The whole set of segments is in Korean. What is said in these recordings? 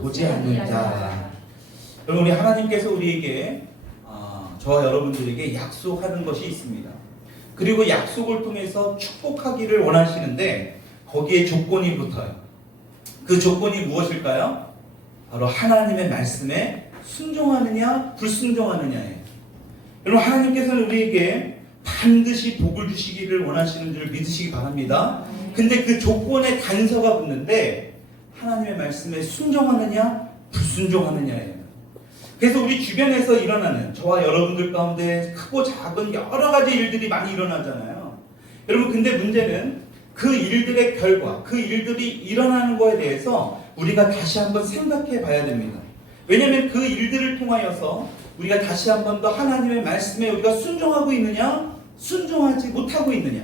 보지 않는 자. 여러분, 우리 하나님께서 우리에게 저와 여러분들에게 약속하는 것이 있습니다. 그리고 약속을 통해서 축복하기를 원하시는데 거기에 조건이 붙어요. 그 조건이 무엇일까요? 바로 하나님의 말씀에 순종하느냐 불순종하느냐예요. 여러분, 하나님께서는 우리에게 반드시 복을 주시기를 원하시는 줄 믿으시기 바랍니다. 근데 그 조건에 단서가 붙는데 하나님의 말씀에 순종하느냐 불순종하느냐예요. 그래서 우리 주변에서 일어나는 저와 여러분들 가운데 크고 작은 여러 가지 일들이 많이 일어나잖아요. 여러분, 근데 문제는 그 일들의 결과, 그 일들이 일어나는 거에 대해서 우리가 다시 한번 생각해 봐야 됩니다. 왜냐하면 그 일들을 통하여서 우리가 다시 한 번 더 하나님의 말씀에 우리가 순종하고 있느냐 순종하지 못하고 있느냐,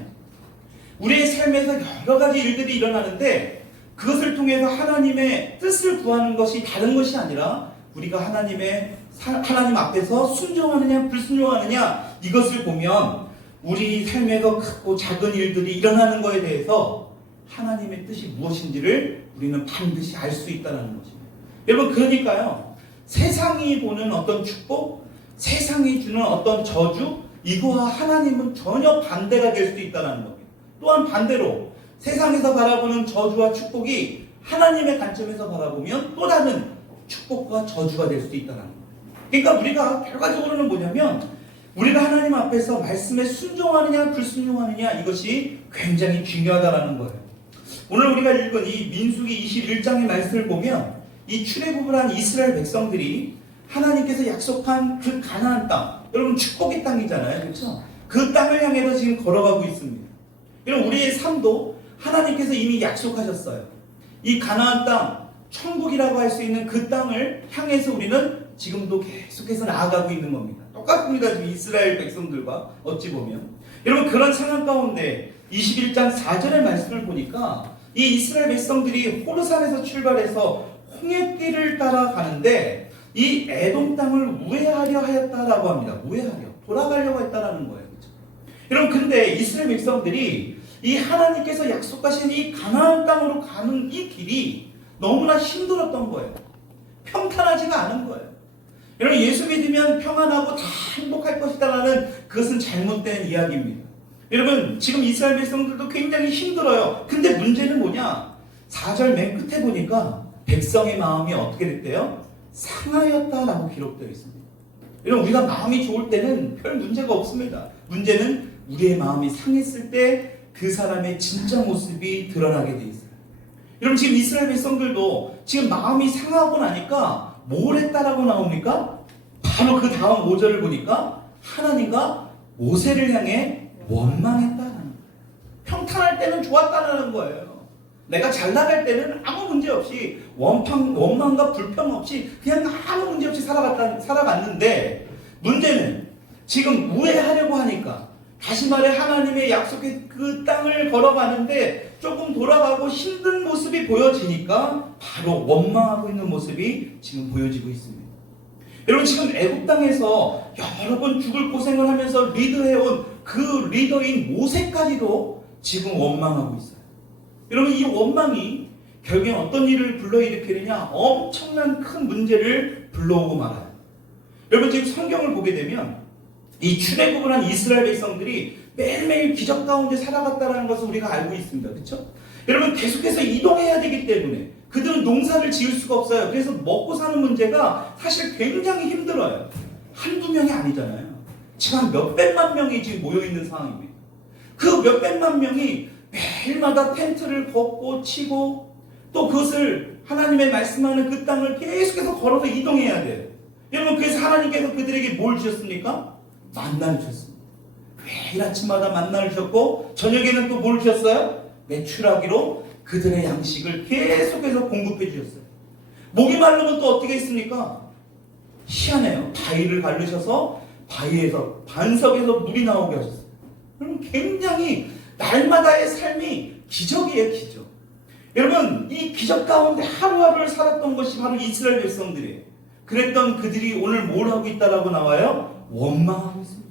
우리의 삶에서 여러 가지 일들이 일어나는데 그것을 통해서 하나님의 뜻을 구하는 것이 다른 것이 아니라 우리가 하나님 앞에서 순종하느냐 불순종하느냐, 이것을 보면 우리 삶에서 크고 작은 일들이 일어나는 것에 대해서 하나님의 뜻이 무엇인지를 우리는 반드시 알 수 있다는 것입니다. 여러분, 그러니까요, 세상이 보는 어떤 축복, 세상이 주는 어떤 저주, 이거와 하나님은 전혀 반대가 될 수도 있다는 겁니다. 또한 반대로 세상에서 바라보는 저주와 축복이 하나님의 관점에서 바라보면 또 다른 축복과 저주가 될 수도 있다는 거예요. 그러니까 우리가 결과적으로는 뭐냐면 우리가 하나님 앞에서 말씀에 순종하느냐 불순종하느냐, 이것이 굉장히 중요하다는 거예요. 오늘 우리가 읽은 이 민수기 21장의 말씀을 보면 이 출애굽을 한 이스라엘 백성들이 하나님께서 약속한 그 가나안 땅, 여러분 축복의 땅이잖아요, 그렇죠? 그 땅을 향해서 지금 걸어가고 있습니다. 여러분, 우리의 삶도 하나님께서 이미 약속하셨어요. 이 가나안 땅, 천국이라고 할 수 있는 그 땅을 향해서 우리는 지금도 계속해서 나아가고 있는 겁니다. 똑같습니다, 지금 이스라엘 백성들과 어찌 보면. 여러분, 그런 상황 가운데 21장 4절의 말씀을 보니까 이 이스라엘 백성들이 호르산에서 출발해서 홍해길을 따라가는데 이 에돔 땅을 우회하려 하였다라고 합니다. 우회하려, 돌아가려고 했다라는 거예요, 그렇죠? 여러분, 근데 이스라엘 백성들이 이 하나님께서 약속하신 이 가나안 땅으로 가는 이 길이 너무나 힘들었던 거예요. 평탄하지가 않은 거예요. 여러분, 예수 믿으면 평안하고 다 행복할 것이다라는 그것은 잘못된 이야기입니다. 여러분, 지금 이스라엘 백성들도 굉장히 힘들어요. 근데 문제는 뭐냐? 4절 맨 끝에 보니까 백성의 마음이 어떻게 됐대요? 상하였다라고 기록되어 있습니다. 여러분, 우리가 마음이 좋을 때는 별 문제가 없습니다. 문제는 우리의 마음이 상했을 때 그 사람의 진짜 모습이 드러나게 돼 있어요. 여러분, 지금 이스라엘 백성들도 지금 마음이 상하고 나니까 뭘 했다라고 나옵니까? 바로 그 다음 5절을 보니까 하나님과 모세를 향해 원망했다는 거예요. 평탄할 때는 좋았다는 거예요. 내가 잘 나갈 때는 아무 문제 없이 원망과 불평 없이 그냥 아무 문제 없이 살아갔는데, 문제는 지금 우회하려고 하니까, 다시 말해 하나님의 약속의 그 땅을 걸어가는데 조금 돌아가고 힘든 모습이 보여지니까 바로 원망하고 있는 모습이 지금 보여지고 있습니다. 여러분, 지금 애굽 땅에서 여러 번 죽을 고생을 하면서 리드해온 그 리더인 모세까지도 지금 원망하고 있어요. 여러분, 이 원망이 결국엔 어떤 일을 불러일으키느냐? 엄청난 큰 문제를 불러오고 말아요. 여러분, 지금 성경을 보게 되면 이 출애굽을 한 이스라엘 백성들이 매일매일 기적 가운데 살아갔다는 것을 우리가 알고 있습니다. 그렇죠? 여러분, 계속해서 이동해야 되기 때문에 그들은 농사를 지을 수가 없어요. 그래서 먹고 사는 문제가 사실 굉장히 힘들어요. 한두 명이 아니잖아요. 지금 한 몇백만 명이 지금 모여있는 상황입니다. 그 몇백만 명이 매일마다 텐트를 걷고 치고 또 그것을 하나님의 말씀하는 그 땅을 계속해서 걸어서 이동해야 돼요. 여러분, 그래서 하나님께서 그들에게 뭘 주셨습니까? 만나를 주셨습니다. 매일 아침마다 만나를 주셨고 저녁에는 또 뭘 주셨어요? 메추라기로 그들의 양식을 계속해서 공급해 주셨어요. 목이 마르면 또 어떻게 했습니까? 희한해요. 바위를 가르셔서 바위에서 반석에서 물이 나오게 하셨어요. 여러분, 굉장히 날마다의 삶이 기적이에요, 기적. 여러분, 이 기적 가운데 하루하루를 살았던 것이 바로 이스라엘 백성들이에요. 그랬던 그들이 오늘 뭘 하고 있다라고 나와요? 원망하고 있습니다.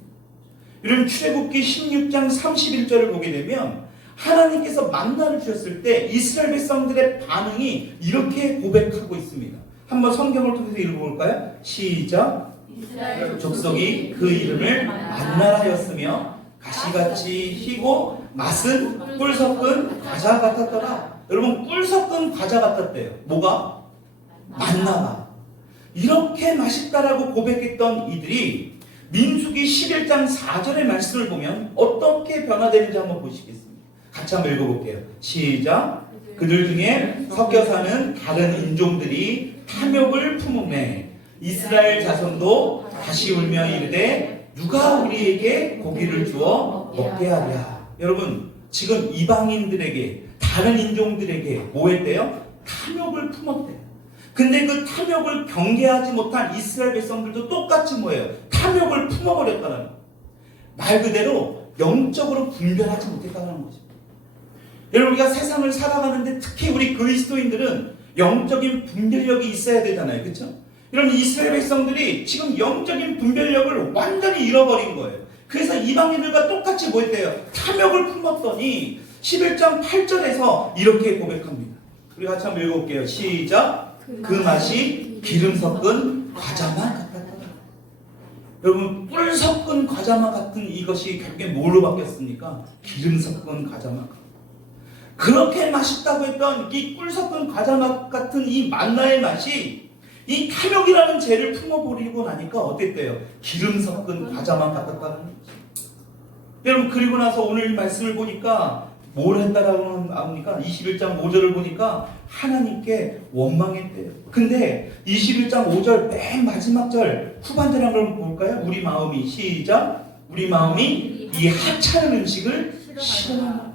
여러분, 출애굽기 16장 31절을 보게 되면 하나님께서 만나를 주셨을 때 이스라엘 백성들의 반응이 이렇게 고백하고 있습니다. 한번 성경을 통해서 읽어볼까요? 시작. 이스라엘 족속이 그 이름을 만나라 하였으며 가시같이 희고 맛은 꿀 섞은 과자 같았더라. 여러분, 꿀 섞은 과자 같았대요. 뭐가? 만나가. 이렇게 맛있다라고 고백했던 이들이 민수기 11장 4절의 말씀을 보면 어떻게 변화되는지 한번 보시겠습니다. 같이 한번 읽어볼게요. 시작. 그들 중에 섞여 사는 다른 인종들이 탐욕을 품음에 이스라엘 자손도 다시 울며 이르되 누가 우리에게 고기를 주어 먹게 하랴. 여러분, 지금 이방인들에게, 다른 인종들에게 뭐 했대요? 탐욕을 품었대요. 근데 그 탐욕을 경계하지 못한 이스라엘 백성들도 똑같이 뭐예요? 탐욕을 품어버렸다는 거예요. 말 그대로 영적으로 분별하지 못했다는 거죠. 여러분, 우리가 세상을 살아가는데 특히 우리 그리스도인들은 영적인 분별력이 있어야 되잖아요. 그렇죠? 여러분, 이스라엘 백성들이 지금 영적인 분별력을 완전히 잃어버린 거예요. 그래서 이방인들과 똑같이 뭐 했대요? 탐욕을 품었더니 11장 8절에서 이렇게 고백합니다. 우리 같이 한번 읽어볼게요. 시작. 그 맛이 기름 섞은 과자만 같았다. 여러분, 꿀 섞은 과자만 같은 이것이 결국에 뭘로 바뀌었습니까? 기름 섞은 과자만. 그렇게 맛있다고 했던 이 꿀 섞은 과자 맛 같은 이 만나의 맛이 이 탐욕이라는 죄를 품어버리고 나니까 어땠대요? 기름 섞은 과자만 같았다는 거죠. 여러분, 그리고 나서 오늘 말씀을 보니까 뭘 했다라고 합니까? 21장 5절을 보니까 하나님께 원망했대요. 근데 21장 5절 맨 마지막 절 후반절 한번 볼까요? 우리 마음이 시작. 우리 마음이 이 하찮은 음식을 싫어한다.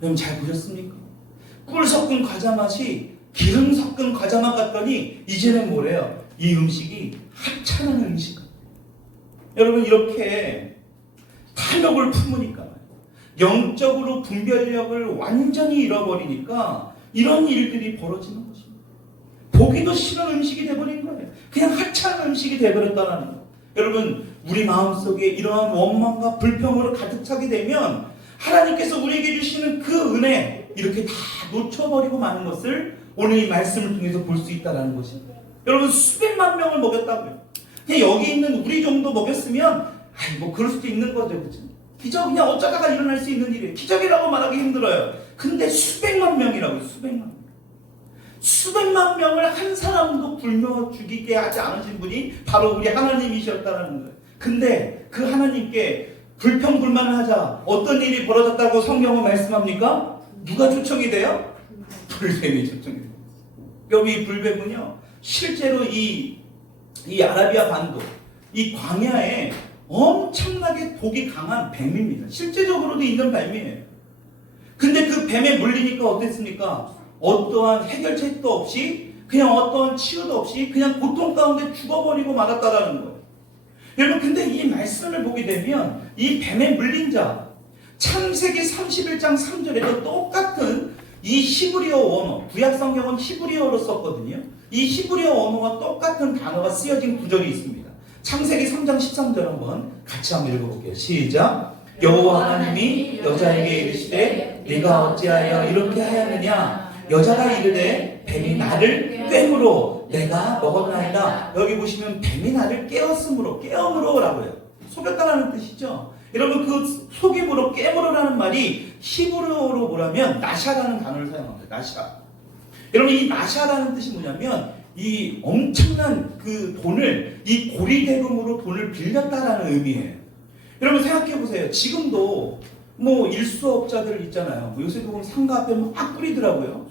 여러분, 잘 보셨습니까? 꿀 섞은 과자 맛이 기름 섞은 과자 맛 같더니 이제는 뭐래요? 이 음식이 하찮은 음식. 여러분, 이렇게 탐욕을 품으니까, 영적으로 분별력을 완전히 잃어버리니까 이런 일들이 벌어지는 것입니다. 보기도 싫은 음식이 돼버린 거예요. 그냥 하찮은 음식이 돼버렸다는 거예요. 여러분, 우리 마음속에 이러한 원망과 불평으로 가득 차게 되면 하나님께서 우리에게 주시는 그 은혜 이렇게 다 놓쳐버리고 마는 것을 오늘 이 말씀을 통해서 볼 수 있다는 것입니다. 여러분, 수백만 명을 먹였다고요. 그냥 여기 있는 우리 정도 먹였으면 뭐 그럴 수도 있는 거죠. 그렇죠? 기적, 그냥 어쩌다가 일어날 수 있는 일이에요. 기적이라고 말하기 힘들어요. 근데 수백만 명이라고요. 수백만 명. 수백만 명을 한 사람도 굶어 죽이게 하지 않으신 분이 바로 우리 하나님이셨다는 거예요. 근데 그 하나님께 불평불만을 하자 어떤 일이 벌어졌다고 성경은 말씀합니까? 누가 초청이 돼요? 불뱀이 초청이 돼요. 여기 불뱀은요, 실제로 이 아라비아 반도, 이 광야에 엄청나게 독이 강한 뱀입니다. 실제적으로도 있는 뱀이에요. 근데 그 뱀에 물리니까 어땠습니까? 어떠한 해결책도 없이, 그냥 어떠한 치유도 없이 그냥 고통 가운데 죽어버리고 말았다라는 거예요. 여러분, 근데 이 말씀을 보게 되면 이 뱀에 물린 자, 창세기 31장 3절에도 똑같은 이 히브리어 원어, 구약 성경은 히브리어로 썼거든요. 이 히브리어 원어와 똑같은 단어가 쓰여진 구절이 있습니다. 창세기 3장 13절 한번 같이 한번 읽어볼게요. 시작. 여호와 하나님이 여자에게 이르시되 네가 어찌하여 이렇게 하였느냐? 여자가 이르되 뱀이 나를 꿰므로 내가 먹었나이다. 여기 보시면 뱀이 나를 깨움으로 라고 해요. 속였다라는 뜻이죠. 여러분, 그 속임으로 깨물어라는 말이 히브리어로 뭐라면 나샤라는 단어를 사용합니다. 나샤. 여러분, 이 나샤라는 뜻이 뭐냐면 이 엄청난 그 돈을 이 고리대금으로 돈을 빌렸다라는 의미예요. 여러분, 생각해 보세요. 지금도 뭐 일수업자들 있잖아요. 뭐 요새도 보면 상가 앞에 막 뿌리더라고요.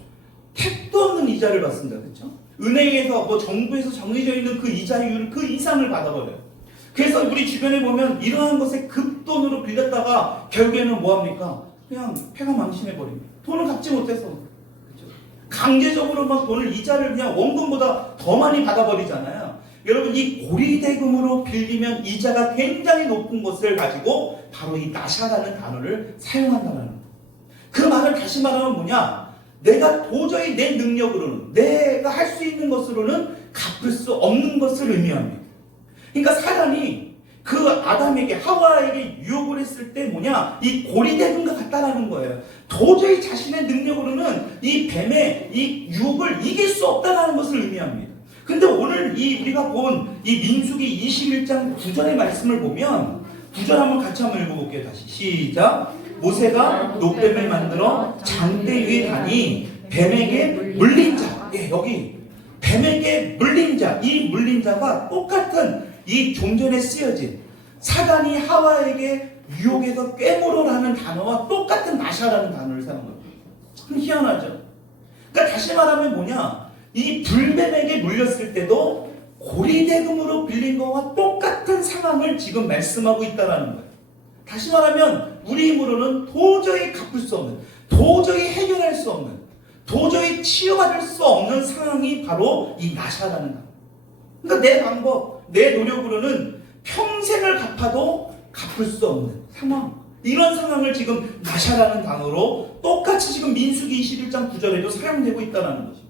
택도 없는 이자를 받습니다. 그렇죠? 은행에서 뭐 정부에서 정해져 있는 그 이자율 그 이상을 받아버려요. 그래서 우리 주변에 보면 이러한 것에 급돈으로 빌렸다가 결국에는 뭐합니까? 그냥 폐가 망신해버립니다. 돈을 갚지 못해서. 그렇죠? 강제적으로 막 돈을 이자를 그냥 원금보다 더 많이 받아버리잖아요. 여러분, 이 고리대금으로 빌리면 이자가 굉장히 높은 것을 가지고 바로 이 나샤라는 단어를 사용한다는 거예요. 그 말을 다시 말하면 뭐냐? 내가 도저히 내 능력으로는, 내가 할 수 있는 것으로는 갚을 수 없는 것을 의미합니다. 그러니까 사단이 그 아담에게, 하와에게 유혹을 했을 때 뭐냐? 이 고리대금과 같다라는 거예요. 도저히 자신의 능력으로는 이 뱀의 이 유혹을 이길 수 없다는 것을 의미합니다. 의미합니다. 근데 오늘 우리가 본 이 민수기 21장 9절의 말씀을 보면 9절 한번 같이 한번 읽어볼게요. 다시 시작. 모세가 놋뱀을 만들어 장대 위에 다니 뱀에게 물린 자. 예, 여기 뱀에게 물린 자. 이 물린 자가 똑같은 이 종전에 쓰여진 사단이 하와에게 유혹해서 꾀물어라는 단어와 똑같은 나샤라는 단어를 사용한 거예요. 참 희한하죠. 그러니까 다시 말하면 뭐냐, 이 불뱀에게 물렸을 때도 고리대금으로 빌린 것과 똑같은 상황을 지금 말씀하고 있다는 거예요. 다시 말하면 우리 힘으로는 도저히 갚을 수 없는, 도저히 해결할 수 없는, 도저히 치유받을 수 없는 상황이 바로 이 나샤라는 거예요. 그러니까 내 방법, 내 노력으로는 평생을 갚아도 갚을 수 없는 상황, 이런 상황을 지금 나샤라는 단어로 똑같이 지금 민수기 21장 9절에도 사용되고 있다는 거죠.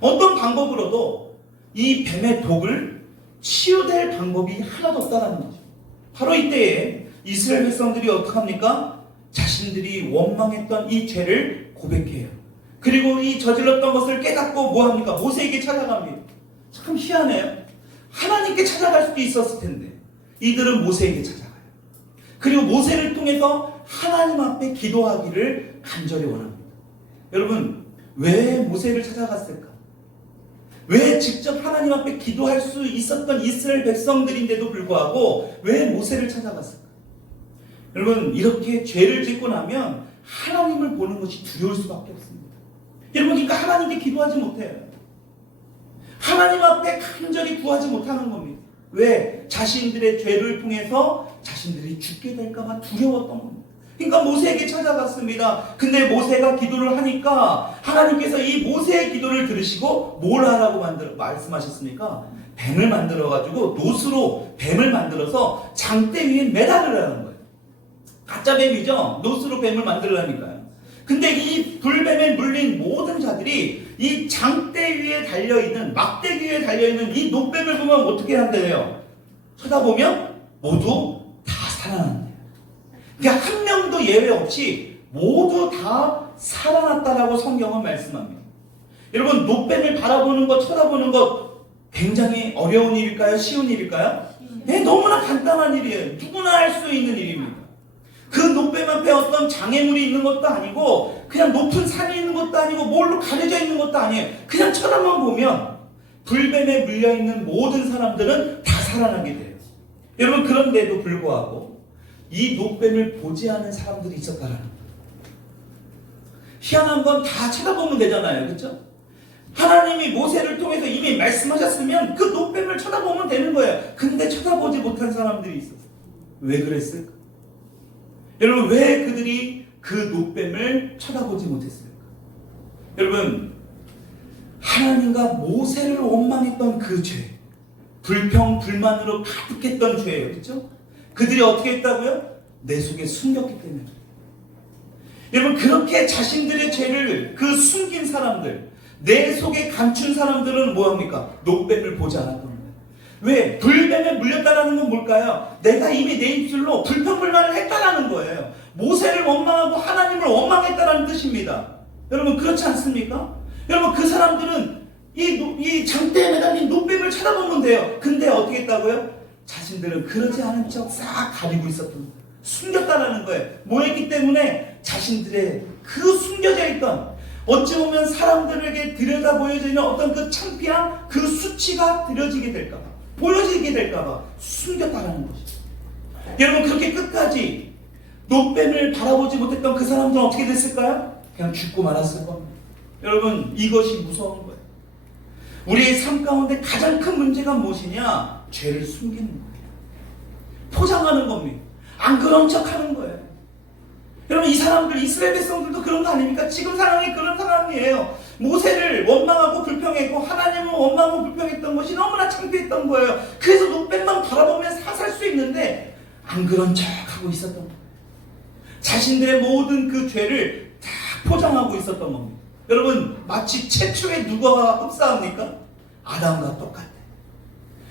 어떤 방법으로도 이 뱀의 독을 치유될 방법이 하나도 없다는 거죠. 바로 이때에 이스라엘 백성들이 어떻게 합니까? 자신들이 원망했던 이 죄를 고백해요. 그리고 이 저질렀던 것을 깨닫고 뭐합니까? 모세에게 찾아갑니다. 참 희한해요. 하나님께 찾아갈 수도 있었을 텐데 이들은 모세에게 찾아가요. 그리고 모세를 통해서 하나님 앞에 기도하기를 간절히 원합니다. 여러분, 왜 모세를 찾아갔을까? 왜 직접 하나님 앞에 기도할 수 있었던 이스라엘 백성들인데도 불구하고 왜 모세를 찾아갔을까? 여러분, 이렇게 죄를 짓고 나면 하나님을 보는 것이 두려울 수밖에 없습니다. 여러분, 그러니까 하나님께 기도하지 못해요. 하나님 앞에 간절히 구하지 못하는 겁니다. 왜? 자신들의 죄를 통해서 자신들이 죽게 될까봐 두려웠던 겁니다. 그러니까 모세에게 찾아갔습니다. 근데 모세가 기도를 하니까 하나님께서 이 모세의 기도를 들으시고 뭘 하라고 말씀하셨습니까? 뱀을 만들어가지고 놋으로 뱀을 만들어서 장대 위에 매달으라는 거예요. 가짜 뱀이죠? 놋으로 뱀을 만들으라니까요. 근데 이 불뱀에 물린 모든 자들이 이 장대 위에 달려있는, 막대기 위에 달려있는 이 놋뱀을 보면 어떻게 한대요? 쳐다보면 모두 다 살아난대요. 그러니까 한 명도 예외 없이 모두 다 살아났다라고 성경은 말씀합니다. 여러분, 놋뱀을 바라보는 것, 쳐다보는 것 굉장히 어려운 일일까요? 쉬운 일일까요? 네, 너무나 간단한 일이에요. 누구나 할 수 있는 일입니다. 그 놋뱀 앞에 어떤 장애물이 있는 것도 아니고 그냥 높은 산이 있는 것도 아니고 뭘로 가려져 있는 것도 아니에요. 그냥 쳐다만 보면 불뱀에 물려있는 모든 사람들은 다 살아나게 돼요. 여러분, 그런데도 불구하고 이 놋뱀을 보지 않은 사람들이 있었다라는 거예요. 희한한 건 다 쳐다보면 되잖아요. 그렇죠? 하나님이 모세를 통해서 이미 말씀하셨으면 그 놋뱀을 쳐다보면 되는 거예요. 근데 쳐다보지 못한 사람들이 있었어요. 왜 그랬을까? 여러분, 왜 그들이 그 놋뱀을 쳐다보지 못했을까? 여러분, 하나님과 모세를 원망했던 그 죄, 불평, 불만으로 가득했던 죄예요. 그렇죠? 그들이 어떻게 했다고요? 내 속에 숨겼기 때문에. 여러분, 그렇게 자신들의 죄를 그 숨긴 사람들, 내 속에 감춘 사람들은 뭐합니까? 놋뱀을 보지 않았던 거예요. 왜? 불뱀에 물렸다라는 건 뭘까요? 내가 이미 내 입술로 불평불만을 했다라는 거예요. 모세를 원망하고 하나님을 원망했다라는 뜻입니다. 여러분, 그렇지 않습니까? 여러분, 그 사람들은 이 장대에 매달린 놋뱀을 쳐다보면 돼요. 근데 어떻게 했다고요? 자신들은 그러지 않은 척 싹 가리고 있었던 거예요. 숨겼다라는 거예요. 뭐였기 때문에? 자신들의 그 숨겨져 있던, 어찌 보면 사람들에게 들여다 보여지는 어떤 그 창피함, 그 수치가 들여지게 될까봐, 보여지게 될까봐 숨겼다라는 것이죠. 여러분, 그렇게 끝까지 놋뱀을 바라보지 못했던 그 사람들은 어떻게 됐을까요? 그냥 죽고 말았을 겁니다. 여러분, 이것이 무서운 거예요. 우리의 삶 가운데 가장 큰 문제가 무엇이냐? 죄를 숨기는 거예요. 포장하는 겁니다. 안 그런 척 하는 거예요. 여러분, 이 사람들, 이스라엘 백성들도 그런 거 아닙니까? 지금 상황이 그런 상황이에요. 모세를 원망하고 불평했고 하나님을 원망하고 불평했던 것이 너무나 창피했던 거예요. 그래서 놋뱀만 바라보면 살 수 있는데 안 그런 척 하고 있었던 거예요. 자신들의 모든 그 죄를 다 포장하고 있었던 겁니다. 여러분, 마치 최초에 누가 흡사합니까? 아담과 똑같아요.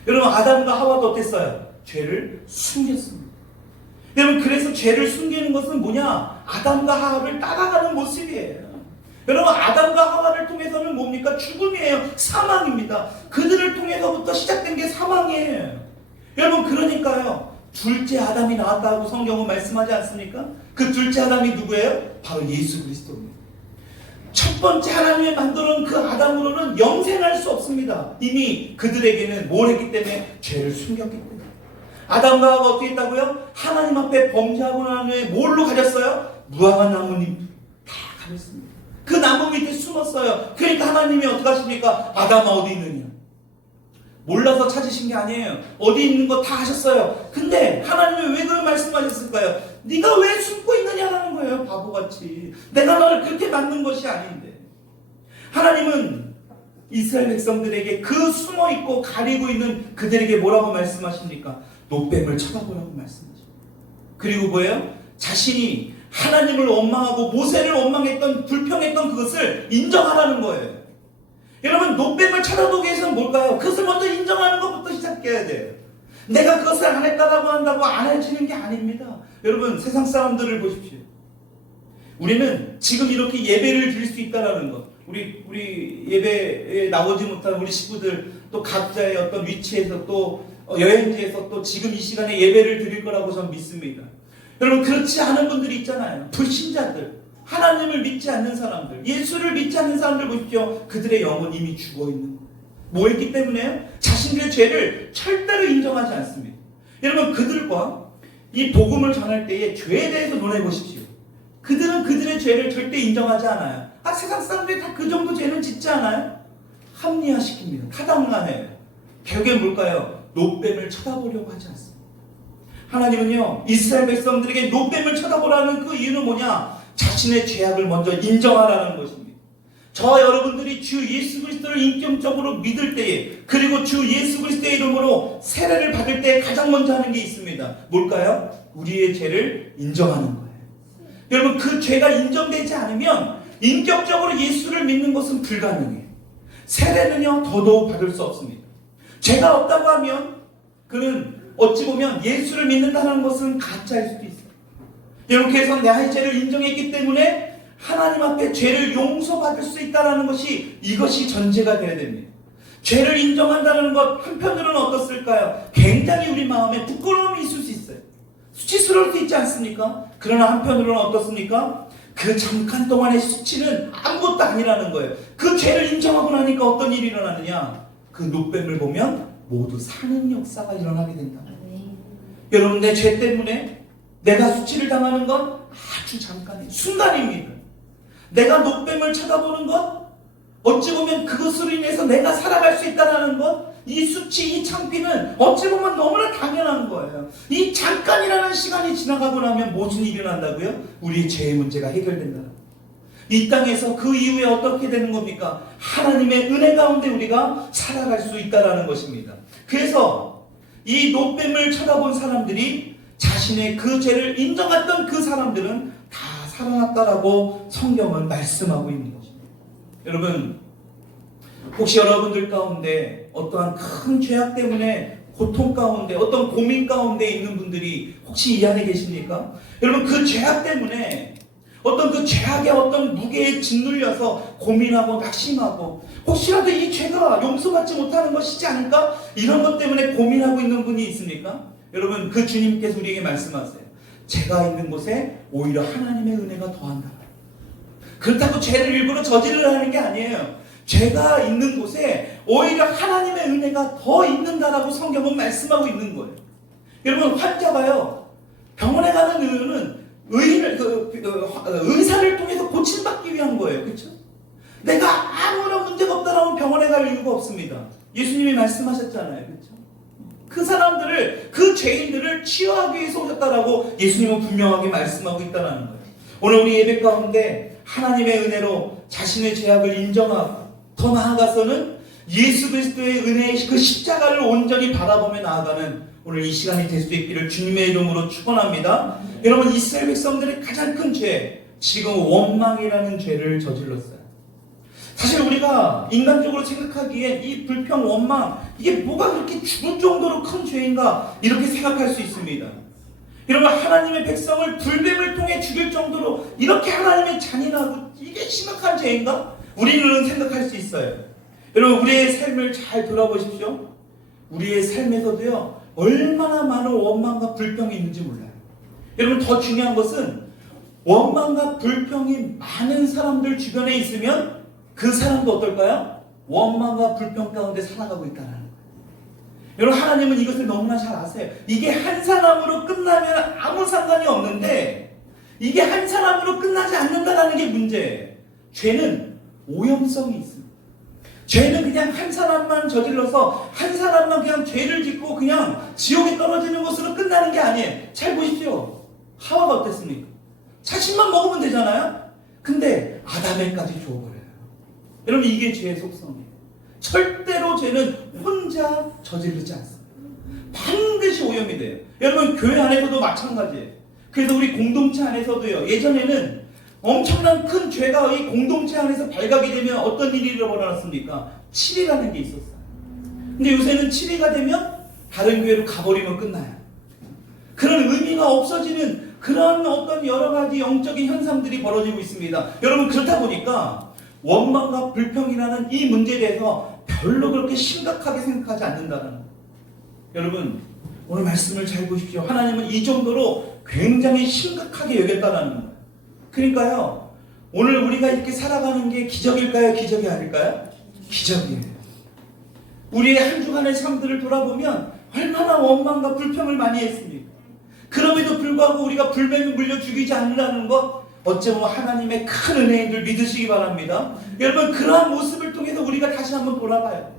여러분, 아담과 하와도 어땠어요? 죄를 숨겼습니다. 여러분, 그래서 죄를 숨기는 것은 뭐냐? 아담과 하와를 따라가는 모습이에요. 여러분, 아담과 하와를 통해서는 뭡니까? 죽음이에요. 사망입니다. 않습니까? 그들을 통해서부터 시작된 게 사망이에요. 여러분, 그러니까요, 둘째 아담이 나왔다고 성경은 말씀하지 않습니까? 그 둘째 아담이 누구예요? 바로 예수 그리스도입니다. 첫 번째 하나님이 만들어놓은 그 아담으로는 영생할 수 없습니다. 이미 그들에게는 뭘 했기 때문에? 죄를 숨겼기 때문에. 아담과 하와가 어떻게 했다고요? 하나님 앞에 범죄하고 난 후에 뭘로 가졌어요? 무화과 나무잎 다 가렸습니다. 그 나무 밑에 숨었어요. 그러니까 하나님이 어떻게 하십니까? 아담아 어디 있느냐? 몰라서 찾으신 게 아니에요. 어디 있는 거 다 하셨어요. 근데 하나님이 왜 그걸 말씀하셨을까요? 네가 왜 숨고 있느냐라는 거예요. 바보같이. 내가 너를 그렇게 만든 것이 아닌데. 하나님은 이스라엘 백성들에게 그 숨어있고 가리고 있는 그들에게 뭐라고 말씀하십니까? 노뱀을 쳐다보라고 말씀하십니다. 그리고 뭐예요? 자신이 하나님을 원망하고 모세를 원망했던, 불평했던 그것을 인정하라는 거예요. 여러분, 노뱀을 쳐다보기 위해서는 뭘까요? 그것을 먼저 인정하는 것부터 시작해야 돼요. 내가 그것을 안 했다고 한다고 안 해지는 게 아닙니다. 여러분, 세상 사람들을 보십시오. 우리는 지금 이렇게 예배를 드릴 수 있다는 것, 우리 예배에 나오지 못한 우리 식구들, 또 각자의 어떤 위치에서 또 여행지에서 또 지금 이 시간에 예배를 드릴 거라고 저는 믿습니다. 여러분, 그렇지 않은 분들이 있잖아요. 불신자들, 하나님을 믿지 않는 사람들, 예수를 믿지 않는 사람들 보십시오. 그들의 영은 이미 죽어있는 거예요. 뭐 했기 때문에요? 자신들의 죄를 절대로 인정하지 않습니다. 여러분, 그들과 이 복음을 전할 때에 죄에 대해서 논해보십시오. 그들은 그들의 죄를 절대 인정하지 않아요. 세상 사람들이 다 그 정도 죄는 짓지 않아요? 합리화시킵니다. 타당화해요. 결국엔 뭘까요? 노뱀을 쳐다보려고 하지 않습니다. 하나님은요, 이스라엘 백성들에게 노뱀을 쳐다보라는 그 이유는 뭐냐? 자신의 죄악을 먼저 인정하라는 것입니다. 저와 여러분들이 주 예수 그리스도를 인격적으로 믿을 때에, 그리고 주 예수 그리스도의 이름으로 세례를 받을 때 가장 먼저 하는 게 있습니다. 뭘까요? 우리의 죄를 인정하는 거예요. 여러분, 그 죄가 인정되지 않으면 인격적으로 예수를 믿는 것은 불가능해요. 세례는요, 더더욱 받을 수 없습니다. 죄가 없다고 하면 그는 어찌 보면 예수를 믿는다는 것은 가짜일 수도 있어요. 이렇게 해서 내 죄를 인정했기 때문에 하나님 앞에 죄를 용서받을 수 있다는 것이, 이것이 전제가 되어야 됩니다. 죄를 인정한다는 것 한편으로는 어떻을까요? 굉장히 우리 마음에 부끄러움이 있을 수 있어요. 수치스러울 수 있지 않습니까? 그러나 한편으로는 어떻습니까? 그 잠깐 동안의 수치는 아무것도 아니라는 거예요. 그 죄를 인정하고 나니까 어떤 일이 일어나느냐? 그 노뱀을 보면 모두 사는 역사가 일어나게 된다. 여러분, 내 죄 때문에 내가 수치를 당하는 건 아주 잠깐의 순간입니다. 내가 노뱀을 쳐다보는 것, 어찌 보면 그것으로 인해서 내가 살아갈 수 있다는 것, 이 수치, 이 창피는 어찌 보면 너무나 당연한 거예요. 이 잠깐이라는 시간이 지나가고 나면 무슨 일이 일어난다고요? 우리의 죄의 문제가 해결된다는 거예요. 이 땅에서 그 이후에 어떻게 되는 겁니까? 하나님의 은혜 가운데 우리가 살아갈 수 있다는 것입니다. 그래서 이 노뱀을 쳐다본 사람들이 자신의 그 죄를 인정했던 그 사람들은 다 살아났다라고 성경은 말씀하고 있는 것입니다. 여러분, 혹시 여러분들 가운데 어떠한 큰 죄악 때문에 고통 가운데, 어떤 고민 가운데 있는 분들이 혹시 이 안에 계십니까? 여러분, 그 죄악 때문에 어떤 그 죄악의 어떤 무게에 짓눌려서 고민하고 낙심하고, 혹시라도 이 죄가 용서받지 못하는 것이지 않을까? 이런 것 때문에 고민하고 있는 분이 있습니까? 여러분, 그 주님께서 우리에게 말씀하세요. 죄가 있는 곳에 오히려 하나님의 은혜가 더한다. 그렇다고 죄를 일부러 저지르라는 게 아니에요. 죄가 있는 곳에 오히려 하나님의 은혜가 더 있는다라고 성경은 말씀하고 있는 거예요. 여러분, 환자가요, 병원에 가는 이유는 의사를 통해서 고침받기 위한 거예요. 그렇죠? 내가 아무런 문제가 없다라고 병원에 갈 이유가 없습니다. 예수님이 말씀하셨잖아요. 그렇죠? 그 사람들을, 그 죄인들을 치유하기 위해서 오셨다라고 예수님은 분명하게 말씀하고 있다는 거예요. 오늘 우리 예배 가운데 하나님의 은혜로 자신의 죄악을 인정하고, 더 나아가서는 예수 그리스도의 은혜의 그 십자가를 온전히 바라보며 나아가는 오늘 이 시간이 될 수 있기를 주님의 이름으로 축원합니다. 여러분, 이스라엘 백성들의 가장 큰 죄, 지금 원망이라는 죄를 저질렀어요. 사실 우리가 인간적으로 생각하기에 이 불평, 원망, 이게 뭐가 그렇게 죽을 정도로 큰 죄인가, 이렇게 생각할 수 있습니다. 여러분, 하나님의 백성을 불뱀을 통해 죽일 정도로 이렇게 하나님의 잔인하고 이게 심각한 죄인가? 우리는 생각할 수 있어요. 여러분 우리의 삶을 잘 돌아보십시오. 우리의 삶에서도요 얼마나 많은 원망과 불평이 있는지 몰라요. 여러분 더 중요한 것은 원망과 불평이 많은 사람들 주변에 있으면 그 사람도 어떨까요? 원망과 불평 가운데 살아가고 있다는 거예요. 여러분 하나님은 이것을 너무나 잘 아세요. 이게 한 사람으로 끝나면 아무 상관이 없는데 이게 한 사람으로 끝나지 않는다는 게 문제예요. 죄는 오염성이 있습니다. 죄는 그냥 한 사람만 저질러서 한 사람만 그냥 죄를 짓고 그냥 지옥에 떨어지는 것으로 끝나는 게 아니에요. 잘 보십시오. 하와가 어땠습니까? 자신만 먹으면 되잖아요. 근데 아담에까지 주어버려요. 여러분 이게 죄의 속성이에요. 절대로 죄는 혼자 저지르지 않습니다. 반드시 오염이 돼요. 여러분 교회 안에서도 마찬가지예요. 그래서 우리 공동체 안에서도요. 예전에는 엄청난 큰 죄가 이 공동체 안에서 발각이 되면 어떤 일이 일어났습니까? 치리라는 게 있었어요. 근데 요새는 치리가 되면 다른 교회로 가버리면 끝나요. 그런 의미가 없어지는 그런 어떤 여러 가지 영적인 현상들이 벌어지고 있습니다. 여러분 그렇다 보니까 원망과 불평이라는 이 문제에 대해서 별로 그렇게 심각하게 생각하지 않는다는 거예요. 여러분 오늘 말씀을 잘 보십시오. 하나님은 이 정도로 굉장히 심각하게 여겼다는 거예요. 그러니까요 오늘 우리가 이렇게 살아가는 게 기적일까요? 기적이 아닐까요? 기적이에요. 우리의 한 주간의 삶들을 돌아보면 얼마나 원망과 불평을 많이 했습니까? 그럼에도 불구하고 우리가 불뱀이 물려 죽이지 않는다는 것 어쩌면 하나님의 큰 은혜인 줄 믿으시기 바랍니다. 여러분 그러한 모습을 통해서 우리가 다시 한번 돌아봐요.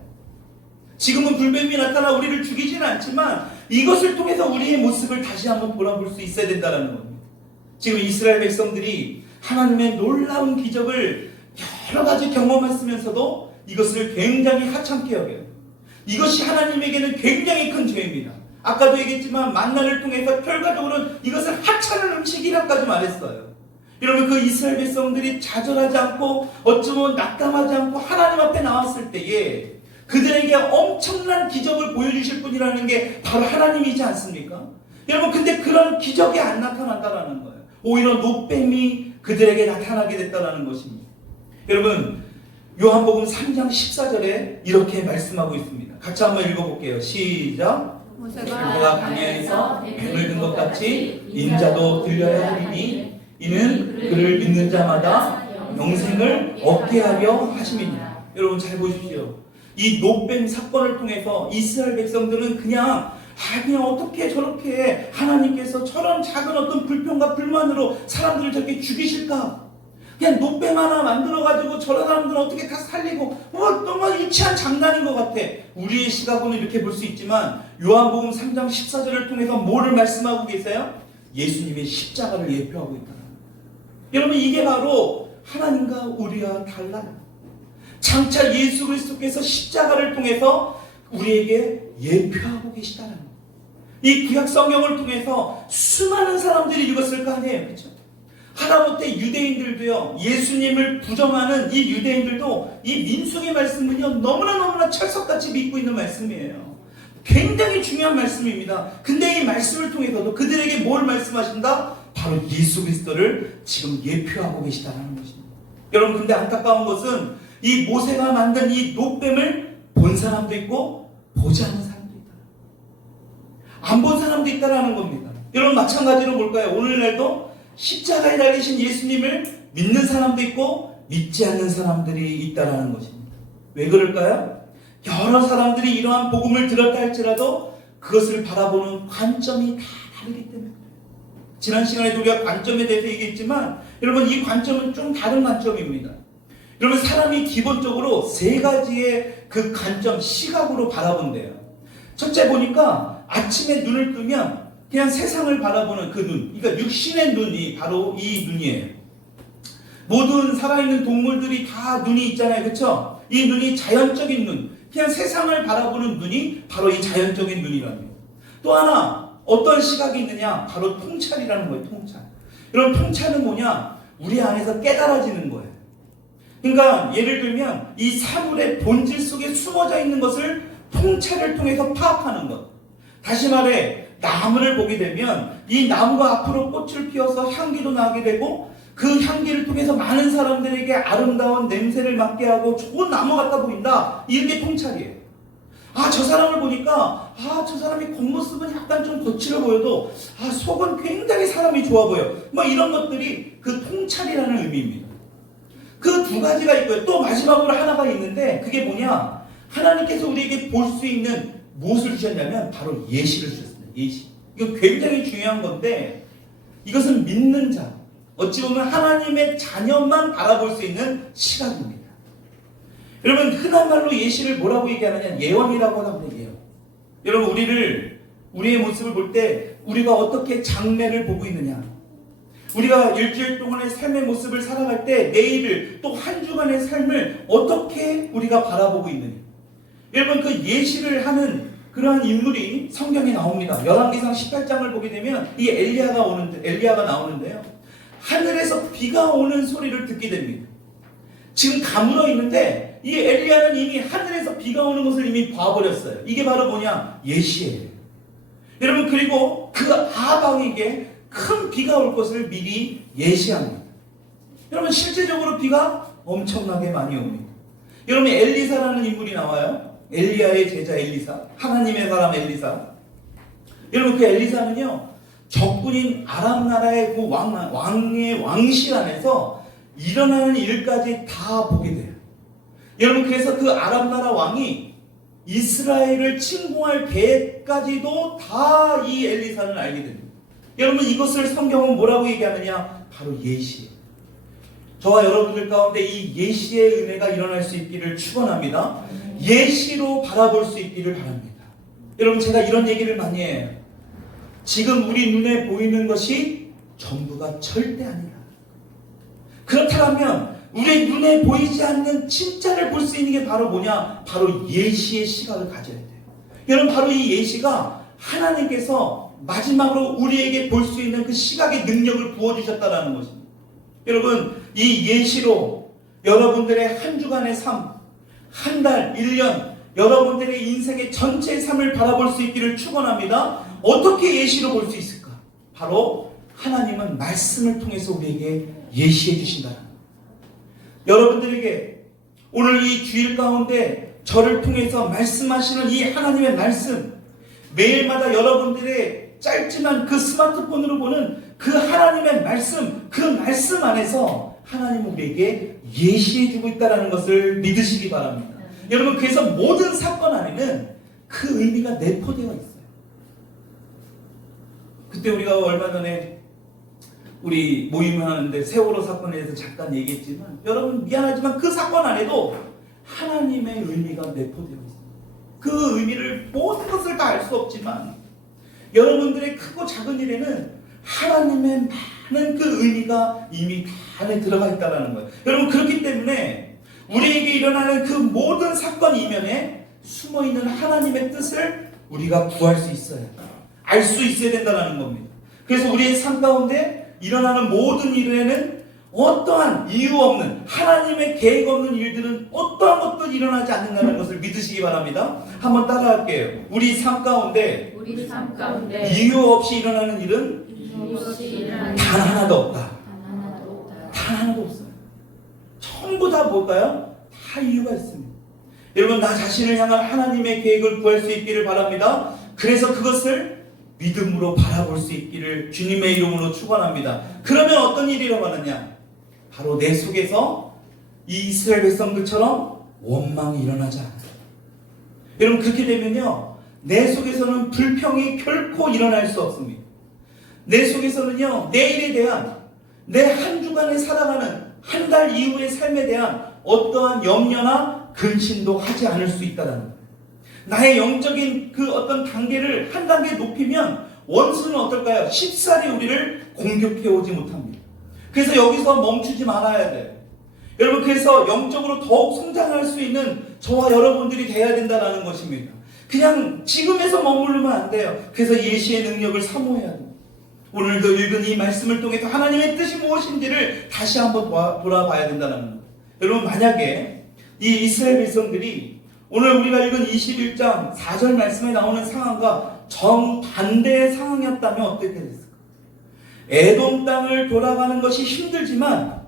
지금은 불뱀이 나타나 우리를 죽이지는 않지만 이것을 통해서 우리의 모습을 다시 한번 돌아볼 수 있어야 된다는 겁니다. 지금 이스라엘 백성들이 하나님의 놀라운 기적을 여러 가지 경험했으면서도 이것을 굉장히 하찮게 여겨요. 이것이 하나님에게는 굉장히 큰 죄입니다. 아까도 얘기했지만 만나를 통해서 결과적으로는 이것을 하찮은 음식이라고까지 말했어요. 여러분 그 이스라엘 백성들이 좌절하지 않고 어쩌면 낙담하지 않고 하나님 앞에 나왔을 때에 그들에게 엄청난 기적을 보여주실 분이라는 게 바로 하나님이지 않습니까? 여러분 근데 그런 기적이 안 나타난다는 거예요. 오히려 노뱀이 그들에게 나타나게 됐다는 것입니다. 여러분 요한복음 3장 14절에 이렇게 말씀하고 있습니다. 같이 한번 읽어볼게요. 시작. 모세가 광야에서 뱀을 든 것 같이 인자도 들려야 하리니 이는 그를 믿는 자마다 영생을 얻게 하려 하심이니라. 여러분 잘 보십시오. 이 노뱀 사건을 통해서 이스라엘 백성들은 그냥 어떻게 저렇게 하나님께서 저런 작은 어떤 불평과 불만으로 사람들을 저렇게 죽이실까? 그냥 노뱀 하나 만들어가지고 저런 사람들은 어떻게 다 살리고 너무 유치한 장난인 것 같아. 우리의 시각으로는 이렇게 볼 수 있지만 요한복음 3장 14절을 통해서 뭐를 말씀하고 계세요? 예수님의 십자가를 예표하고 있다. 여러분 이게 바로 하나님과 우리와 달라요. 장차 예수 그리스도께서 십자가를 통해서 우리에게 예표하고 계시다는 거예요. 이 구약 성경을 통해서 수많은 사람들이 읽었을 거 아니에요. 그렇죠? 하다못해 유대인들도요. 예수님을 부정하는 이 유대인들도 이 민수기 말씀은요. 너무나 철석같이 믿고 있는 말씀이에요. 굉장히 중요한 말씀입니다. 근데 이 말씀을 통해서도 그들에게 뭘 말씀하신다? 바로 예수 그리스도를 지금 예표하고 계시다는 것입니다. 여러분 근데 안타까운 것은 이 모세가 만든 이 노뱀을 본 사람도 있고 보지 않은 사람도 있다. 안 본 사람도 있다라는 겁니다. 여러분 마찬가지로 볼까요? 오늘날도 십자가에 달리신 예수님을 믿는 사람도 있고 믿지 않는 사람들이 있다라는 것입니다. 왜 그럴까요? 여러 사람들이 이러한 복음을 들었다 할지라도 그것을 바라보는 관점이 다 다르기 때문에 지난 시간에도 우리가 관점에 대해서 얘기했지만 여러분 이 관점은 좀 다른 관점입니다. 여러분 사람이 기본적으로 세 가지의 그 관점, 시각으로 바라본대요. 첫째 보니까 아침에 눈을 뜨면 그냥 세상을 바라보는 그 눈, 그러니까 육신의 눈이 바로 이 눈이에요. 모든 살아있는 동물들이 다 눈이 있잖아요. 그렇죠? 이 눈이 자연적인 눈, 그냥 세상을 바라보는 눈이 바로 이 자연적인 눈이랍니다. 또 하나 어떤 시각이 있느냐? 바로 통찰이라는 거예요. 통찰. 여러분 통찰은 뭐냐? 우리 안에서 깨달아지는 거예요. 그러니까 예를 들면 이 사물의 본질 속에 숨어져 있는 것을 통찰을 통해서 파악하는 것. 다시 말해 나무를 보게 되면 이 나무가 앞으로 꽃을 피워서 향기도 나게 되고 그 향기를 통해서 많은 사람들에게 아름다운 냄새를 맡게 하고 좋은 나무 같아 보인다. 이게 통찰이에요. 저 사람을 보니까 저 사람이 겉모습은 약간 좀 거칠어 보여도 속은 굉장히 사람이 좋아 보여. 이런 것들이 그 통찰이라는 의미입니다. 그 두 가지가 있고요. 또 마지막으로 하나가 있는데 그게 뭐냐? 하나님께서 우리에게 볼 수 있는 무엇을 주셨냐면 바로 예시를 주셨습니다. 예시. 이거 굉장히 중요한 건데 이것은 믿는 자, 어찌 보면 하나님의 자녀만 바라볼 수 있는 시각입니다. 여러분, 흔한 말로 예시를 뭐라고 얘기하느냐? 예언이라고 합니다. 예언. 여러분, 우리의 모습을 볼 때 우리가 어떻게 장래를 보고 있느냐? 우리가 일주일 동안의 삶의 모습을 살아갈 때 내일을 또 한 주간의 삶을 어떻게 우리가 바라보고 있느냐? 여러분, 그 예시를 하는 그러한 인물이 성경에 나옵니다. 열왕기상 18장을 보게 되면 이 엘리야가 나오는데요. 하늘에서 비가 오는 소리를 듣게 됩니다. 지금 가물어 있는데 이 엘리야는 이미 하늘에서 비가 오는 것을 이미 봐버렸어요. 이게 바로 뭐냐? 예시예요. 여러분, 그리고 그 아방에게 큰 비가 올 것을 미리 예시합니다. 여러분, 실제적으로 비가 엄청나게 많이 옵니다. 여러분, 엘리사라는 인물이 나와요. 엘리야의 제자 엘리사, 하나님의 사람 엘리사. 여러분, 그 엘리사는요, 적군인 아람 나라의 그 왕의 왕실 안에서 일어나는 일까지 다 보게 돼요. 여러분, 그래서 그 아람 나라 왕이 이스라엘을 침공할 계획까지도 다 이 엘리사는 알게 됩니다. 여러분, 이것을 성경은 뭐라고 얘기하느냐? 바로 예시예요. 저와 여러분들 가운데 이 예시의 은혜가 일어날 수 있기를 축원합니다. 예시로 바라볼 수 있기를 바랍니다. 여러분, 제가 이런 얘기를 많이 해요. 지금 우리 눈에 보이는 것이 전부가 절대 아니다. 그렇다면 우리 눈에 보이지 않는 진짜를 볼 수 있는 게 바로 뭐냐? 바로 예시의 시각을 가져야 돼요. 여러분, 바로 이 예시가 하나님께서 마지막으로 우리에게 볼 수 있는 그 시각의 능력을 부어주셨다는 것입니다. 여러분, 이 예시로 여러분들의 한 주간의 삶, 한 달, 1년, 여러분들의 인생의 전체의 삶을 바라볼 수 있기를 축원합니다. 어떻게 예시로 볼 수 있을까? 바로 하나님은 말씀을 통해서 우리에게 예시해 주신다는 거예요. 여러분들에게 오늘 이 주일 가운데 저를 통해서 말씀하시는 이 하나님의 말씀, 매일마다 여러분들의 짧지만 그 스마트폰으로 보는 그 하나님의 말씀, 그 말씀 안에서 하나님은 우리에게 예시해주고 있다는 것을 믿으시기 바랍니다. 여러분, 그래서 모든 사건 안에는 그 의미가 내포되어 있어요. 그때 우리가 얼마 전에 우리 모임을 하는데 세월호 사건에 대해서 잠깐 얘기했지만, 여러분 미안하지만 그 사건 안에도 하나님의 의미가 내포되어 있어요. 그 의미를 모든 것을 다 알 수 없지만 여러분들의 크고 작은 일에는 하나님의 많은 그 의미가 이미 다 안에 들어가 있다는 거예요. 여러분, 그렇기 때문에 우리에게 일어나는 그 모든 사건 이면에 숨어있는 하나님의 뜻을 우리가 구할 수 있어요. 알 수 있어야 된다는 겁니다. 그래서 우리의 삶 가운데 일어나는 모든 일에는 어떠한 이유 없는, 하나님의 계획 없는 일들은 어떠한 것도 일어나지 않는다는 것을 믿으시기 바랍니다. 한번 따라할게요. 우리 삶 가운데 이유 없이 일어나는 일은 단 하나도 없다. 단 하나도 없어요. 전부 다 뭘까요? 다 이유가 있습니다. 여러분, 나 자신을 향한 하나님의 계획을 구할 수 있기를 바랍니다. 그래서 그것을 믿음으로 바라볼 수 있기를 주님의 이름으로 축원합니다. 그러면 어떤 일이 일어나느냐? 바로 내 속에서 이 이스라엘 백성들처럼 원망이 일어나지 않아요. 여러분, 그렇게 되면요, 내 속에서는 불평이 결코 일어날 수 없습니다. 내 속에서는요, 내일에 대한, 내 한 주간에 살아가는 한 달 이후의 삶에 대한 어떠한 염려나 근심도 하지 않을 수 있다는 거예요. 나의 영적인 그 어떤 단계를 한 단계 높이면 원수는 어떨까요? 쉽사리 우리를 공격해 오지 못합니다. 그래서 여기서 멈추지 말아야 돼요. 여러분, 그래서 영적으로 더욱 성장할 수 있는 저와 여러분들이 돼야 된다는 것입니다. 그냥 지금에서 머무르면 안 돼요. 그래서 예시의 능력을 사모해야 돼요. 오늘도 읽은 이 말씀을 통해서 하나님의 뜻이 무엇인지를 다시 한번 돌아봐야 된다는 거예요. 여러분, 만약에 이 이스라엘 백성들이 오늘 우리가 읽은 21장 4절 말씀에 나오는 상황과 정반대의 상황이었다면 어떻게 됐을까? 에돔 땅을 돌아가는 것이 힘들지만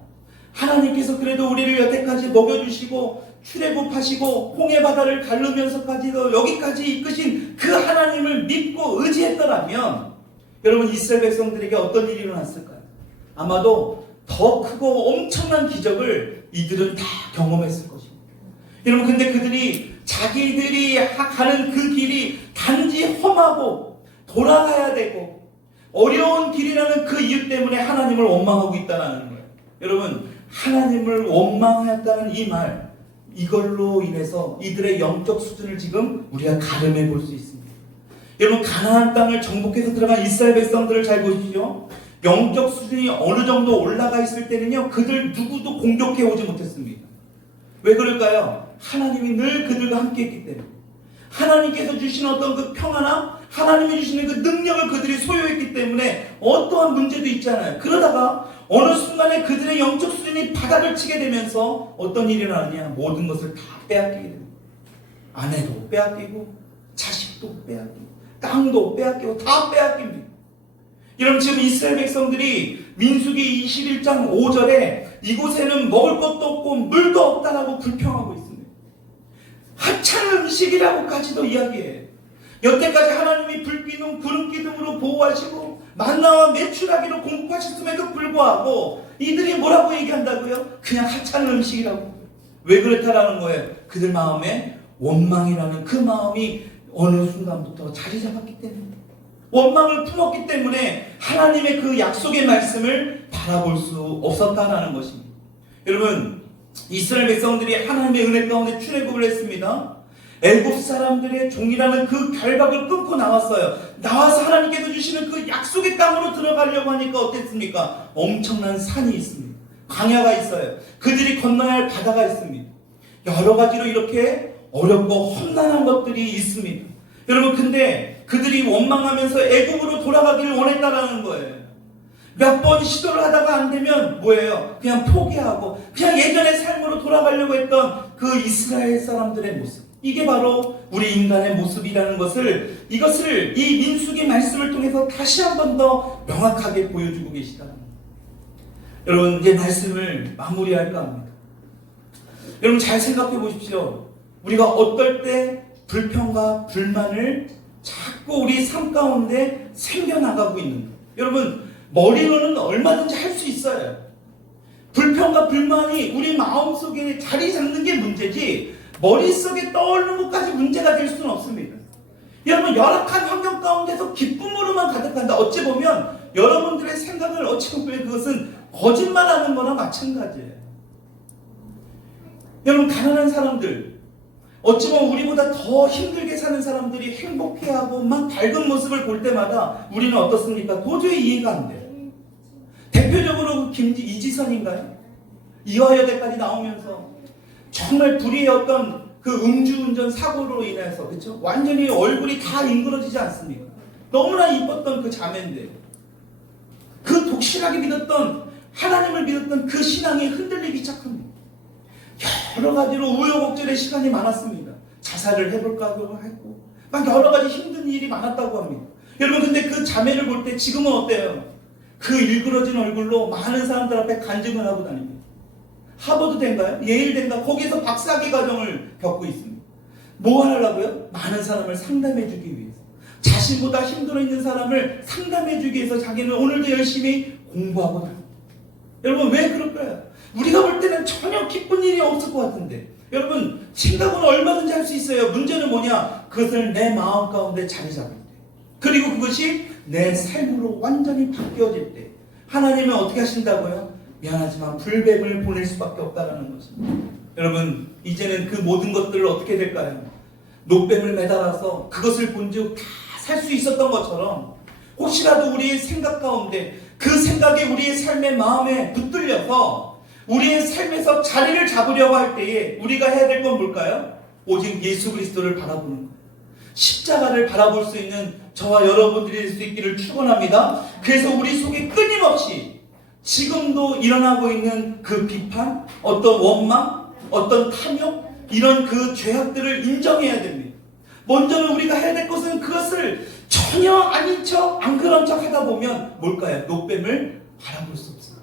하나님께서 그래도 우리를 여태까지 먹여주시고 출애굽하시고 홍해 바다를 가르면서까지도 여기까지 이끄신 그 하나님을 믿고 의지했더라면 여러분 이스라엘 백성들에게 어떤 일이 일어났을까요? 아마도 더 크고 엄청난 기적을 이들은 다 경험했을 것입니다. 여러분 근데 그들이 자기들이 가는 그 길이 단지 험하고 돌아가야 되고 어려운 길이라는 그 이유 때문에 하나님을 원망하고 있다는 거예요. 여러분 하나님을 원망하였다는 이 말, 이걸로 인해서 이들의 영적 수준을 지금 우리가 가늠해 볼 수 있습니다. 여러분 가나안 땅을 정복해서 들어간 이스라엘 백성들을 잘 보십시오. 영적 수준이 어느 정도 올라가 있을 때는요, 그들 누구도 공격해 오지 못했습니다. 왜 그럴까요? 하나님이 늘 그들과 함께 했기 때문에. 하나님께서 주시는 어떤 그 평안함, 하나님이 주시는 그 능력을 그들이 소유했기 때문에 어떠한 문제도 있지 않아요. 그러다가 어느 순간에 그들의 영적 수준이 바닥을 치게 되면서 어떤 일이 일어나느냐, 모든 것을 다 빼앗기게 됩니다. 아내도 빼앗기고 자식도 빼앗기고 땅도 빼앗기고 다 빼앗깁니다. 여러분 지금 이스라엘 백성들이 민수기 21장 5절에 이곳에는 먹을 것도 없고 물도 없다라고 불평하고 있습니다. 하찮은 음식이라고까지도 이야기해요. 여태까지 하나님이 불기둥 구름기둥으로 보호하시고 만나와 메추라기로 공급하셨음에도 불구하고 이들이 뭐라고 얘기한다고요? 그냥 하찮은 음식이라고. 왜 그렇다라는 거예요? 그들 마음에 원망이라는 그 마음이 어느 순간부터 자리 잡았기 때문에, 원망을 품었기 때문에 하나님의 그 약속의 말씀을 바라볼 수 없었다라는 것입니다. 여러분 이스라엘 백성들이 하나님의 은혜 가운데 출애굽을 했습니다. 애굽 사람들의 종이라는 그 결박을 끊고 나왔어요. 나와서 하나님께서 주시는 그 약속의 땅으로 들어가려고 하니까 어땠습니까? 엄청난 산이 있습니다. 광야가 있어요. 그들이 건너야 할 바다가 있습니다. 여러 가지로 이렇게 어렵고 험난한 것들이 있습니다. 여러분 근데 그들이 원망하면서 애굽으로 돌아가기를 원했다라는 거예요. 몇 번 시도를 하다가 안 되면 뭐예요? 그냥 포기하고 그냥 예전의 삶으로 돌아가려고 했던 그 이스라엘 사람들의 모습. 이게 바로 우리 인간의 모습이라는 것을, 이것을 이 민수기 말씀을 통해서 다시 한 번 더 명확하게 보여주고 계시다. 여러분 이제 말씀을 마무리할까 합니다. 여러분 잘 생각해 보십시오. 우리가 어떨 때 불평과 불만을 자꾸 우리 삶 가운데 생겨나가고 있는가? 여러분 머리로는 얼마든지 할 수 있어요. 불평과 불만이 우리 마음속에 자리 잡는 게 문제지 머릿속에 떠오르는 것까지 문제가 될 수는 없습니다. 여러분 열악한 환경 가운데서 기쁨으로만 가득한다. 어찌 보면 여러분들의 생각을 어찌 보면 그것은 거짓말하는 거나 마찬가지예요. 여러분 가난한 사람들, 어찌 보면 우리보다 더 힘들게 사는 사람들이 행복해하고 막 밝은 모습을 볼 때마다 우리는 어떻습니까? 도저히 이해가 안 돼요. 대표적으로 이지선인가요? 이화여대까지 나오면서 정말 불의의 어떤 그 음주운전 사고로 인해서, 그렇죠? 완전히 얼굴이 다 잉그러지지 않습니까? 너무나 이뻤던 그 자매인데 그 독실하게 믿었던, 하나님을 믿었던 그 신앙이 흔들리기 시작합니다. 여러 가지로 우여곡절의 시간이 많았습니다. 자살을 해볼까도 했고 막 여러 가지 힘든 일이 많았다고 합니다. 여러분 근데 그 자매를 볼 때 지금은 어때요? 그 일그러진 얼굴로 많은 사람들 앞에 간증을 하고 다닙니다. 하버드대인가요? 예일대인가? 거기서 박사학위 과정을 겪고 있습니다. 뭐 하려고요? 많은 사람을 상담해주기 위해서, 자신보다 힘들어 있는 사람을 상담해주기 위해서 자기는 오늘도 열심히 공부하고 다닙니다. 여러분 왜 그럴까요? 우리가 볼 때는 전혀 기쁜 일이 없을 것 같은데, 여러분 생각은 얼마든지 할 수 있어요. 문제는 뭐냐? 그것을 내 마음 가운데 자리 잡을 때, 그리고 그것이 내 삶으로 완전히 바뀌어질 때 하나님은 어떻게 하신다고요? 미안하지만 불뱀을 보낼 수밖에 없다는 것입니다. 여러분 이제는 그 모든 것들을 어떻게 될까요? 노뱀을 매달아서 그것을 본즉 다 살 수 있었던 것처럼 혹시라도 우리의 생각 가운데 그 생각에 우리의 삶의 마음에 붙들려서 우리의 삶에서 자리를 잡으려고 할 때에 우리가 해야 될 건 뭘까요? 오직 예수 그리스도를 바라보는 거예요. 십자가를 바라볼 수 있는 저와 여러분들이 될 수 있기를 축원합니다. 그래서 우리 속에 끊임없이 지금도 일어나고 있는 그 비판, 어떤 원망, 어떤 탐욕, 이런 그 죄악들을 인정해야 됩니다. 먼저는 우리가 해야 될 것은 그것을 전혀 아닌 척, 안 그런 척 하다 보면 뭘까요? 노뱀을 바라볼 수 없어요.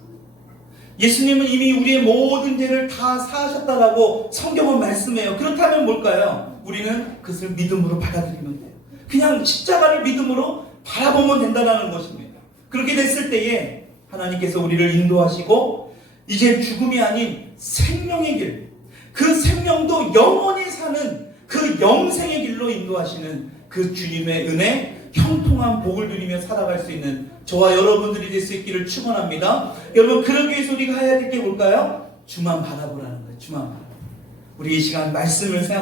예수님은 이미 우리의 모든 죄를 다 사하셨다라고 성경은 말씀해요. 그렇다면 뭘까요? 우리는 그것을 믿음으로 받아들이면 돼요. 그냥 십자가를 믿음으로 바라보면 된다는 것입니다. 그렇게 됐을 때에 하나님께서 우리를 인도하시고 이제 죽음이 아닌 생명의 길, 그 생명도 영원히 사는 그 영생의 길로 인도하시는 그 주님의 은혜, 형통한 복을 누리며 살아갈 수 있는 저와 여러분들이 될 수 있기를 축원합니다. 여러분, 그러기 위해서 우리가 해야 될 게 뭘까요? 주만 바라보라는 거예요. 주만 바라보. 우리 이 시간 말씀을 생각